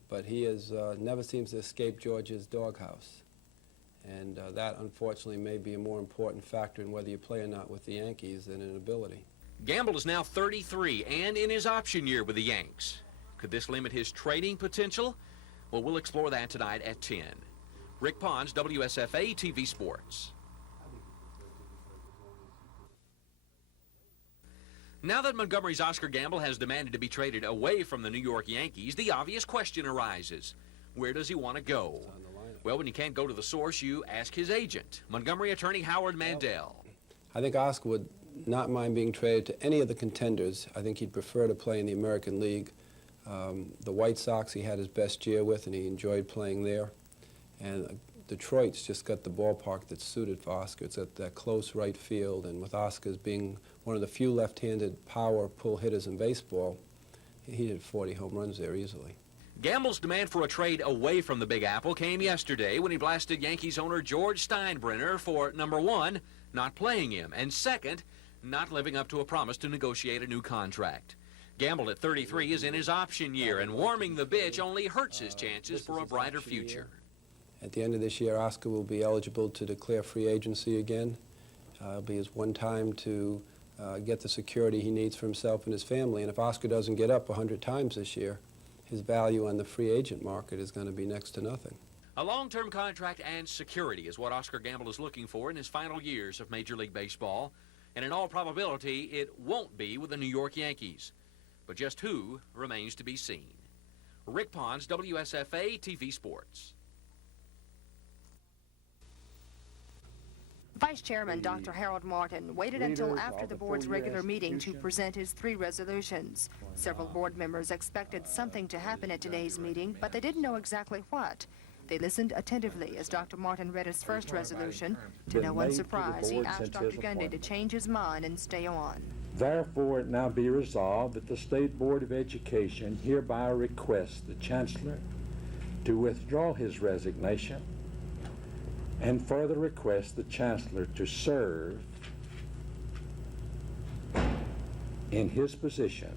But he has never seems to escape George's doghouse. And that, unfortunately, may be a more important factor in whether you play or not with the Yankees than in ability. Gamble is now 33 and in his option year with the Yanks. Could this limit his trading potential? Well, we'll explore that tonight at 10. Rick Pons, WSFA TV Sports. Now that Montgomery's Oscar Gamble has demanded to be traded away from the New York Yankees, the obvious question arises. Where does he want to go? Well, when you can't go to the source, you ask his agent, Montgomery attorney Howard Mandel. I think Oscar would not mind being traded to any of the contenders. I think he'd prefer to play in the American League. The White Sox he had his best year with, and he enjoyed playing there. And Detroit's just got the ballpark that's suited for Oscar. It's at that close right field, and with Oscar's being one of the few left-handed power pull hitters in baseball, he hit 40 home runs there easily. Gamble's demand for a trade away from the Big Apple came yesterday when he blasted Yankees owner George Steinbrenner for, number 1, not playing him, and second, not living up to a promise to negotiate a new contract. Gamble at 33 is in his option year, and warming the bitch only hurts his chances for a brighter future. At the end of this year, Oscar will be eligible to declare free agency again. It'll be his one time to get the security he needs for himself and his family. And if Oscar doesn't get up 100 times this year, his value on the free agent market is going to be next to nothing. A long-term contract and security is what Oscar Gamble is looking for in his final years of Major League Baseball. And in all probability, it won't be with the New York Yankees. But just who remains to be seen. Rick Pons, WSFA TV Sports. Vice Chairman Dr. Harold Martin waited until after the board's regular meeting to present his 3 resolutions. Several board members expected something to happen at today's meeting, but they didn't know exactly what. They listened attentively as Dr. Martin read his first resolution. To no one's surprise, he asked Dr. Gundy to change his mind and stay on. Therefore, it now be resolved that the State Board of Education hereby requests the Chancellor to withdraw his resignation and further request the Chancellor to serve in his position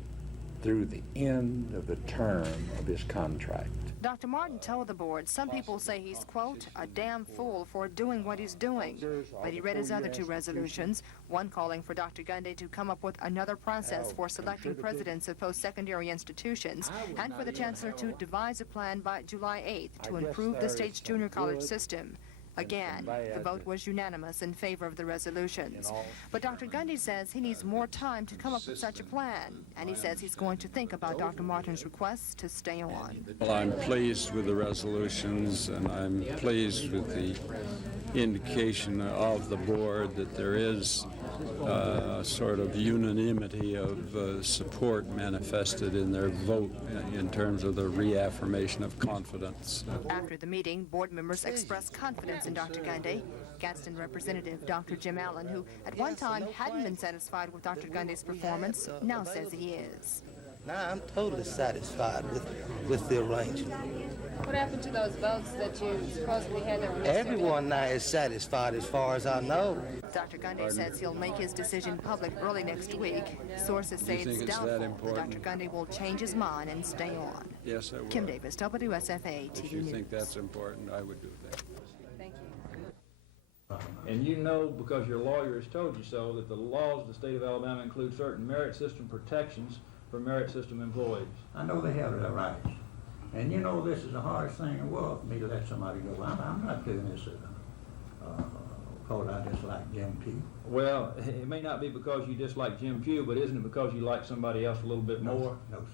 through the end of the term of his contract. Dr. Martin told the board some people say he's, quote, a damn fool for doing what he's doing. But he read his other 2 resolutions, one calling for Dr. Gundy to come up with another process for selecting presidents of post-secondary institutions and for the Chancellor to devise a plan by July 8th to improve the state's junior college system. Again, the vote was unanimous in favor of the resolutions. But Dr. Gundy says he needs more time to come up with such a plan, and he says he's going to think about Dr. Martin's requests to stay on. Well, I'm pleased with the resolutions, and I'm pleased with the indication of the board that there is sort of unanimity of support manifested in their vote in terms of the reaffirmation of confidence. After the meeting, board members expressed confidence in Dr. Gundy. Gadsden Representative Dr. Jim Allen, who at one time hadn't been satisfied with Dr. Gundy's performance, now says he is. Now I'm totally satisfied with the arrangement. What happened to those votes that you supposedly had that were Everyone now is satisfied as far as I know. Dr. Gundy says he'll make his decision public early next week. Sources say it's doubtful that Dr. Gundy will change his mind and stay on. Yes, I will. Kim Davis, WSFA TV If you News. think that's important, I would do that. Thank you. And you know, because your lawyer has told you so, that the laws of the state of Alabama include certain merit system protections for merit system employees. I know they have their rights. And you know, this is the hardest thing in the world for me to let somebody go. I'm not doing this because I dislike Jim Pugh. Well, it may not be because you dislike Jim Pugh, but isn't it because you like somebody else a little bit more? No, sir.